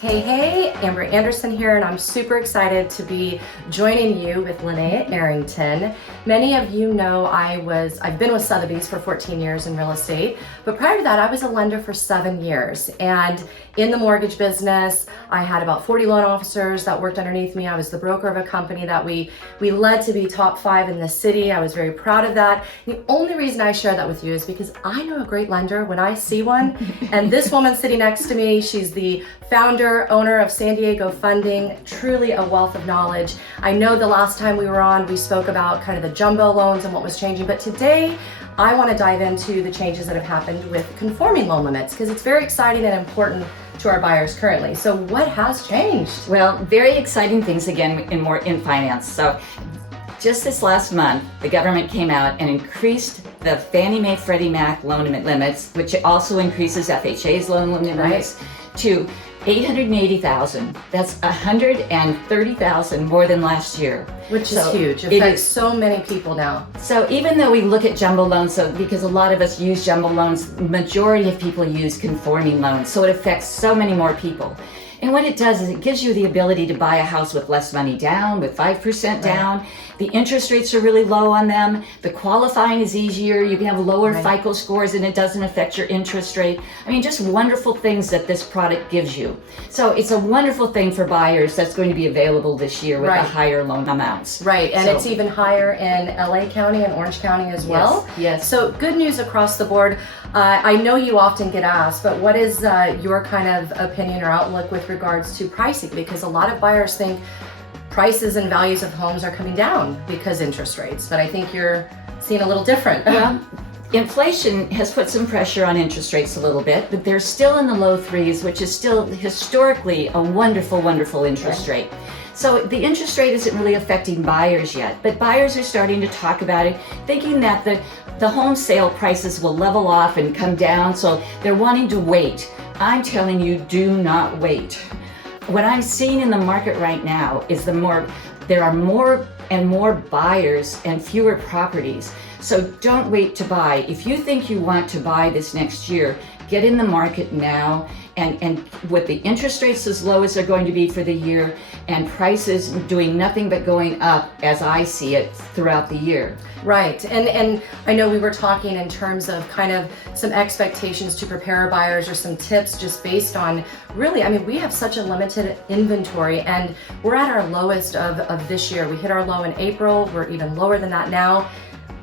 Hey, Amber Anderson here, and I'm super excited to be joining you with Linnea Arrington. Many of you know I've been with Sotheby's for 14 years in real estate, but prior to that I was a lender for 7 years. And in the mortgage business, I had about 40 loan officers that worked underneath me. I was the broker of a company that we led to be top 5 in the city. I was very proud of that. The only reason I share that with you is because I know a great lender when I see one. And this woman sitting next to me, she's the founder, owner of San Diego Funding, truly a wealth of knowledge. I know the last time we were on, we spoke about kind of the jumbo loans and what was changing, but today I want to dive into the changes that have happened with conforming loan limits because it's very exciting and important to our buyers currently. So what has changed? Well, very exciting things again in finance. So just this last month, the government came out and increased the Fannie Mae Freddie Mac loan limits, which also increases FHA's loan limits, to $880,000. That's $130,000 more than last year. Which is huge. It affects so many people now. So even though we look at jumbo loans, because a lot of us use jumbo loans, majority of people use conforming loans. So it affects so many more people. And what it does is it gives you the ability to buy a house with less money down, with 5% down. The interest rates are really low on them. The qualifying is easier. You can have lower FICO scores and it doesn't affect your interest rate. I mean, just wonderful things that this product gives you. So it's a wonderful thing for buyers that's going to be available this year with the higher loan amounts. Right, and it's even higher in LA County and Orange County as well. Yes. So good news across the board. I know you often get asked, but what is your kind of opinion or outlook with regards to pricing? Because a lot of buyers think prices and values of homes are coming down because interest rates, but I think you're seeing a little different. Well, inflation has put some pressure on interest rates a little bit, but they're still in the low 3s, which is still historically a wonderful, wonderful interest rate. So the interest rate isn't really affecting buyers yet, but buyers are starting to talk about it, thinking that the home sale prices will level off and come down, so they're wanting to wait. I'm telling you, do not wait. What I'm seeing in the market right now is there are more and more buyers and fewer properties. So don't wait to buy. If you think you want to buy this next year, get in the market now, and with the interest rates as low as they're going to be for the year and prices doing nothing but going up as I see it throughout the year. Right, and I know we were talking in terms of kind of some expectations to prepare our buyers or some tips just based on really, I mean, we have such a limited inventory and we're at our lowest of this year. We hit our low in April, we're even lower than that now.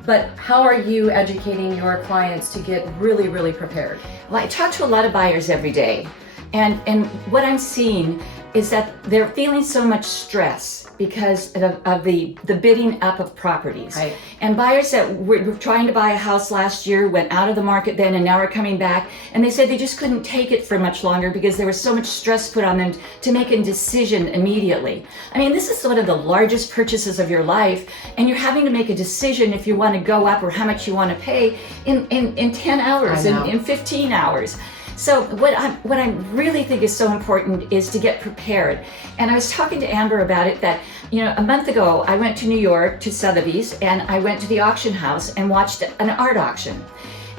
But how are you educating your clients to get really, really prepared? Well, I talk to a lot of buyers every day, and what I'm seeing is that they're feeling so much stress because of the bidding up of properties. Right. And buyers that were trying to buy a house last year went out of the market then and now are coming back, and they said they just couldn't take it for much longer because there was so much stress put on them to make a decision immediately. I mean, this is one of the largest purchases of your life, and you're having to make a decision if you want to go up or how much you want to pay in 10 hours, in 15 hours. So what I really think is so important is to get prepared. And I was talking to Amber about it that, a month ago I went to New York to Sotheby's and I went to the auction house and watched an art auction.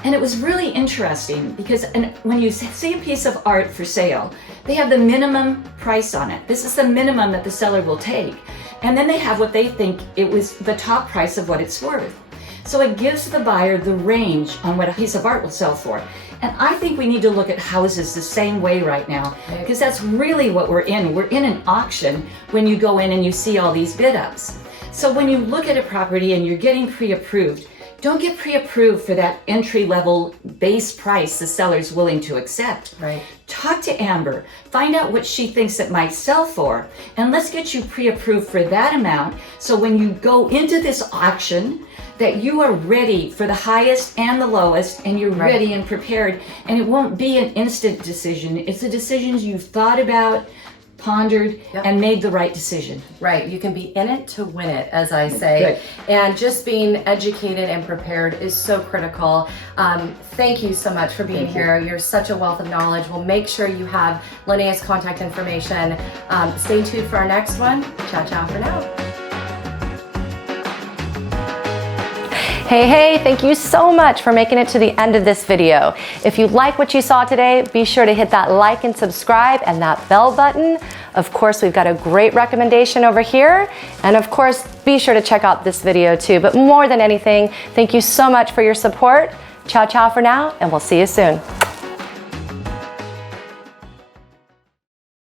And it was really interesting because when you see a piece of art for sale, they have the minimum price on it. This is the minimum that the seller will take. And then they have what they think it was the top price of what it's worth. So it gives the buyer the range on what a piece of art will sell for. And I think we need to look at houses the same way right now, because that's really what we're in. We're in an auction when you go in and you see all these bid ups. So when you look at a property and you're getting pre-approved, don't get pre-approved for that entry-level base price the seller's willing to accept. Right. Talk to Amber, find out what she thinks it might sell for, and let's get you pre-approved for that amount, so when you go into this auction, that you are ready for the highest and the lowest, and you're ready and prepared, and it won't be an instant decision. It's the decisions you've thought about, pondered, and made the right decision. Right, you can be in it to win it, as I say. Good. And just being educated and prepared is so critical. Thank you so much for being here. You're such a wealth of knowledge. We'll make sure you have Linnea's contact information. Stay tuned for our next one. Ciao, ciao for now. Hey, thank you so much for making it to the end of this video. If you like what you saw today, be sure to hit that like and subscribe and that bell button. Of course, we've got a great recommendation over here. And of course, be sure to check out this video too. But more than anything, thank you so much for your support. Ciao, ciao for now, and we'll see you soon.